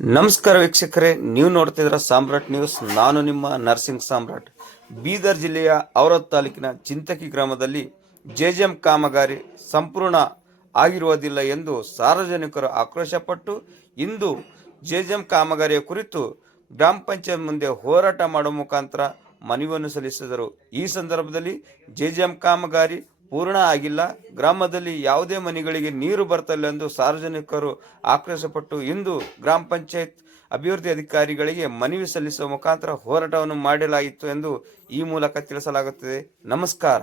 ನಮಸ್ಕಾರ ವೀಕ್ಷಕರೇ, ನೀವು ನೋಡ್ತಿದ್ರ ಸಾಮ್ರಾಟ್ ನ್ಯೂಸ್. ನಾನು ನಿಮ್ಮ ನರ್ಸಿಂಗ್ ಸಾಮ್ರಾಟ್. ಬೀದರ್ ಜಿಲ್ಲೆಯ ಔರಾದ್ ತಾಲೂಕಿನ ಚಿಂತಕಿ ಗ್ರಾಮದಲ್ಲಿ ಜೆಜೆಎಂ ಕಾಮಗಾರಿ ಸಂಪೂರ್ಣ ಆಗಿರುವುದಿಲ್ಲ ಎಂದು ಸಾರ್ವಜನಿಕರು ಆಕ್ರೋಶಪಟ್ಟು ಇಂದು ಜೆಜೆಎಂ ಕಾಮಗಾರಿಯ ಕುರಿತು ಗ್ರಾಮ ಪಂಚಾಯತ್ ಮುಂದೆ ಹೋರಾಟ ಮಾಡುವ ಮುಖಾಂತರ ಮನವಿಯನ್ನು ಸಲ್ಲಿಸಿದರು. ಈ ಸಂದರ್ಭದಲ್ಲಿ ಜೆಜೆಎಂ ಕಾಮಗಾರಿ ಪೂರ್ಣ ಆಗಿಲ್ಲ, ಗ್ರಾಮದಲ್ಲಿ ಯಾವುದೇ ಮನೆಗಳಿಗೆ ನೀರು ಬರ್ತಿಲ್ಲ ಎಂದು ಸಾರ್ವಜನಿಕರು ಆಕ್ರೋಶಪಟ್ಟು ಇಂದು ಗ್ರಾಮ ಪಂಚಾಯತ್ ಅಭಿವೃದ್ಧಿ ಅಧಿಕಾರಿಗಳಿಗೆ ಮನವಿ ಸಲ್ಲಿಸುವ ಮುಖಾಂತರ ಹೋರಾಟವನ್ನು ಮಾಡಲಾಯಿತು ಎಂದು ಈ ಮೂಲಕ ತಿಳಿಸಲಾಗುತ್ತದೆ. ನಮಸ್ಕಾರ.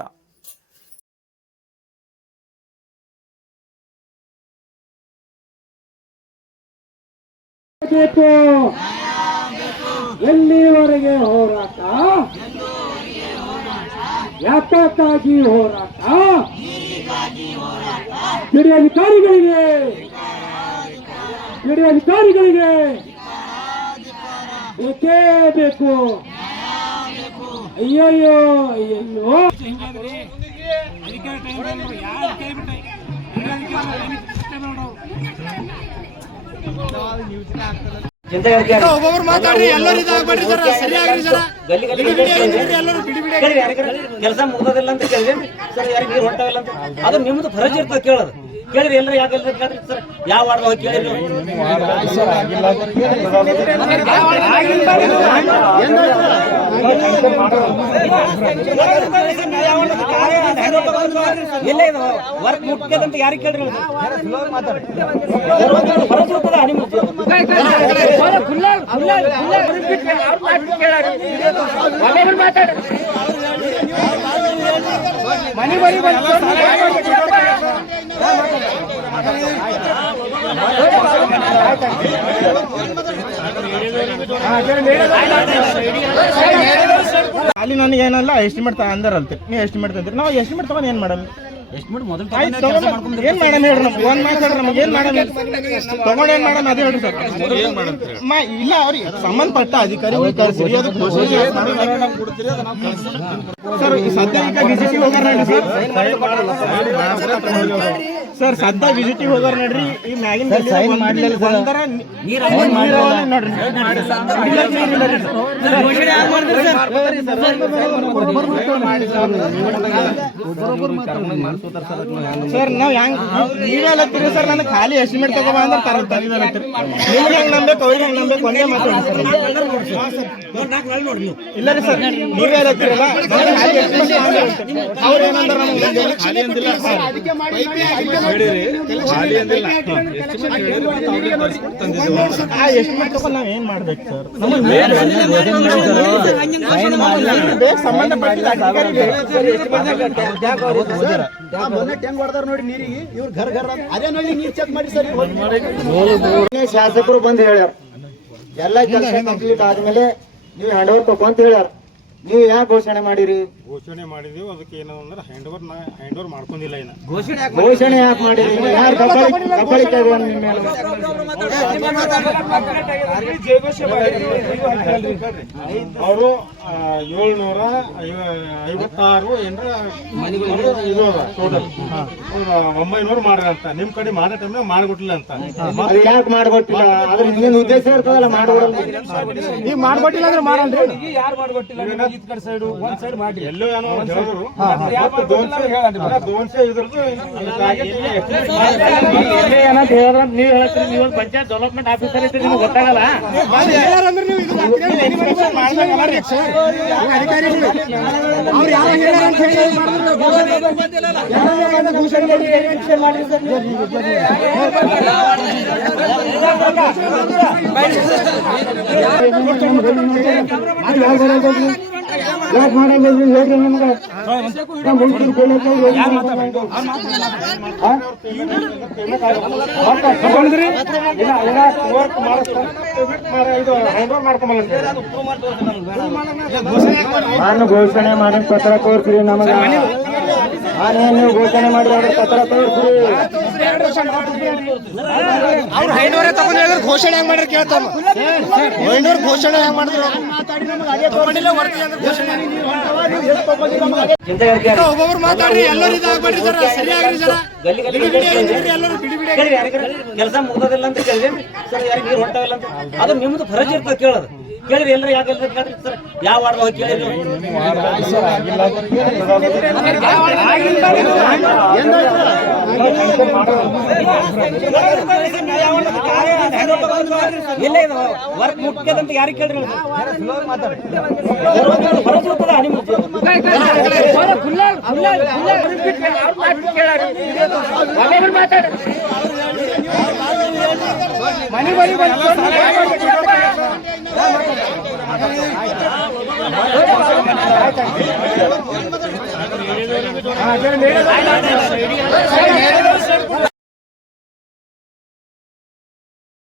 ಎಲ್ಲಿವರೆಗೆ ಹೋರಾಟ, ಯಾತಕ್ಕಾಗಿ ಹೋರಾಟ, ಕಿಡಿಯಧಿಕಾರಿಗಳಿಗೆ ಬೇಕೇ ಬೇಕು. ಅಯ್ಯಯ್ಯೋ ಅಯ್ಯಯ್ಯೋ, ಒಬ್ಬೊಬ್ರು ಮಾತಾಡ್ರಿ, ಎಲ್ಲರೂ ಇದಾಗ್ಬೇಡ್ರಿ ಸರ್, ಸರಿಯಾಗ್ರಿ ಸರ್. ಕೆಲಸ ಮುಗ್ದದಿಲ್ಲ ಅಂತ ಕೇಳಿದ್ರಿ ಸರ್, ಯಾರಿಗೆ ನೀರು ಹೊಂಟವಿಲ್ಲ ಅಂತ ಅದು ನಿಮ್ದು ಫರಜ್ ಇರ್ತದೆ ಕೇಳೋದು. ಕೇಳಿರಿ ಎಲ್ಲರೂ ಯಾಕೆ ಕೇಳ್ರಿ ಸರ್, ಯಾವ ವಾರ್ಡ್ ಹೋಗಿ ಕೇಳಿರಿ. ಇಲ್ಲ ಇದು ವರ್ಕ್ ಮುಟ್ಕದಂತ ಯಾರಿಗೆ ಕೇಳ್ರಿ, ಫರಜ್ ಇರ್ತದ ನಿಮ್ದು. ಅಲ್ಲಿ ನನಗೆ ಏನಲ್ಲ ಎಸ್ಟಿಮೇಟ್ ಅಂದಾರಲ್ತಿ, ನೀವು ಎಸ್ಟಿಮೇಟ್ ತಂದ್ರಿ, ನಾವು ಎಸ್ಟಿಮೇಟ್ ತಗೊಂಡು ಏನ್ ಮಾಡಲ್ಲ. ಏನ್ ಮಾಡಮ್ ಹೇಳ್ರಿ, ನಮ್ಗೆ ಒಂದ್ ಮಾತಾಡ್ರಿ, ನಮ್ಗೆ ಏನ್ ಮಾಡಮ್ ತಗೊಂಡ್ ಏನ್ ಮಾಡಮ್ ಅದೇ ಹೇಳ್ರಿ ಸರ್. ಇಲ್ಲ ಅವ್ರಿಗೆ ಸಂಬಂಧಪಟ್ಟ ಅಧಿಕಾರಿಗಳು ಕಳಿಸಿ ಸರ್. ಸದ್ಯ ವಿಸಿಟಿಂಗ್ ಹೋಗಾರ ಸರ್, ಸದ್ಯ ವಿಸಿಟಿಂಗ್ ಹೋಗಾರ ನೋಡ್ರಿ. ಈ ಮ್ಯಾಗಿನ ಸರ್ ನಾವ್ ಹೆಂಗ್ ನೀವೇಲತ್ತೀರಿ ಸರ್, ನನಗೆ ಖಾಲಿ ಎಸ್ಟಿಮೇಟ್ ತಗೋಬ ಅಂದ್ರೆ ತಂದಿದ್ದೀರಿ. ನಿಮ್ಗೆ ಹೆಂಗ್ ನಂಬೇಕು, ಅವ್ರಿಗೆ ಹೆಂಗ್ ನಂಬೇಕು ಒಂದೇ ಮಾತಾಡಿ ಇಲ್ಲ ರೀ ಸರ್. ನೀವೇ ಹೇಳತ್ತೀರಲ್ಲ, ಅವ್ರು ಏನಂದ್ರೆ ನಮ್ಗೆ ಖಾಲಿ ಅಂದಿಲ್ಲ ಸರ್, ಆ ಎಸ್ಟಿಮೇಟ್ ತಗೊಂಡು ನಾವ್ ಏನ್ ಮಾಡ್ಬೇಕು ಸರ್? ಶಾಸಕರು ಬಂದು ಹೇಳ್ಯಾರ, ಎಲ್ಲ ಕೆಲಸ ಕಂಪ್ಲೀಟ್ ಆದ್ಮೇಲೆ ನೀವು ಹ್ಯಾಂಡ್ ಓವರ್ ತಗೋ ಅಂತ ಹೇಳ್ಯಾರ. ನೀವು ಯಾಕೆ ಘೋಷಣೆ ಮಾಡಿರಿ? ಘೋಷಣೆ ಮಾಡಿದೀವಿ, ಅದಕ್ಕೆ ಏನಂದ್ರೆ ಹ್ಯಾಂಡ್ ಓವರ್ ಮಾಡ್ಕೊಂಡಿಲ್ಲ. ಏನ ಘೋಷಣೆ ಯಾಕೆ ಮಾಡಿರಿ? ಯಾರು ದಬ್ಬಾಳಿಕೆ ನಿಮ್ಮ ಅವರು 756 ಏನ್ರ ಇದು ಟೋಟಲ್ 900 ಮಾಡ್ರಂತ. ನಿಮ್ ಕಡೆ ಮಾಡೋ ಟೈಮ್ನಾಗ ಮಾಡ್ಕೊಟ್ಟಿಲ್ಲ ಅಂತ. ಅದು ಯಾಕೆ ಮಾಡ್ಕೊಟ್ಟಿಲ್ಲ? ಅದ್ರ ಇನ್ನೊಂದು ಉದ್ದೇಶ ಇರ್ತದಲ್ಲ, ಮಾಡ್ಕೊಡಲ್ಲ. ಈಗ ಮಾಡ್ಕೊಟ್ಟಿಲ್ಲ ಅಂದ್ರೆ ಮಾಡಲ್ರಿ. ಯಾರು ಮಾಡ್ಕೊಟ್ಟಿಲ್ಲ? ಎಲ್ಲೋ ಏನೋ ಹೇಳಿದ್ರು, 200 ಇದ್ರದ್ದು ಏನಂತ ಹೇಳಿದ್ರ ನೀವು ಹೇಳ್ತೀರಿ, ನೀವು ಒಂದು ಪಂಚಾಯತ್ ಡೆವಲಪ್ಮೆಂಟ್ ಆಫೀಸರ್ ಇದ್ರಿ, ನಿಮ್ಗೆ ಗೊತ್ತಾಗಲ್ಲ. ಯಾಕೆ ಮಾಡಂಗಿಲ್ಲ ಹೇಳ್ರಿ ನಿಮ್ಗೆ? ನಾನು ಘೋಷಣೆ ಮಾಡಿ ಪತ್ರ ತೋರಿಸ್ರಿ ನಮಗೆ. ನೀವು ಘೋಷಣೆ ಮಾಡಿ ಪತ್ರ ತೋರಿಸ್ರಿ. ಅವ್ರು ಹೈನೂರೇ ತಗೊಂಡ್ ಹೇಳಿದ್ರೆ ಘೋಷಣೆ ಹೆಂಗ್ ಮಾಡ್ರಿ ಕೇಳ್ತಾವ. ಹೈನೂರು ಘೋಷಣೆ ಹೆಂಗ್ ಮಾಡಿದ್ರು? ಒಬ್ಬೊಬ್ರು ಮಾತಾಡ್ರಿ, ಎಲ್ಲರೂ ಇದಾಗ್ಬೇಡ್ರಿ ಸರ್, ಸರಿಯಾಗ್ರಿ ಸರ್. ಕೆಲಸ ಮುಗ್ದದಿಲ್ಲ ಅಂತ ಕೇಳಿದ್ರಿ ಸರ್, ಯಾರಿಗೆ ನೀರು ಹೊಂಟವಿಲ್ಲ ಅಂತ. ಅದು ನಿಮ್ದು ಫರಜ್ ಇರ್ತದೆ ಕೇಳೋದು. ಕೇಳಿರಿ ಎಲ್ಲರೂ ಯಾಕೆ ಕೇಳ್ರಿ ಸರ್, ಯಾವ ವಾರ್ಡ್ ಕೇಳಿರಿ ಇಲ್ಲ, ಇದು ವರ್ಕ್ ಮುಖ್ಯದಂತ ಯಾರಿಗೆ ಕೇಳ್ರಿ ಫರಜ್ ಇರ್ತದ ನಿಮ್ದು.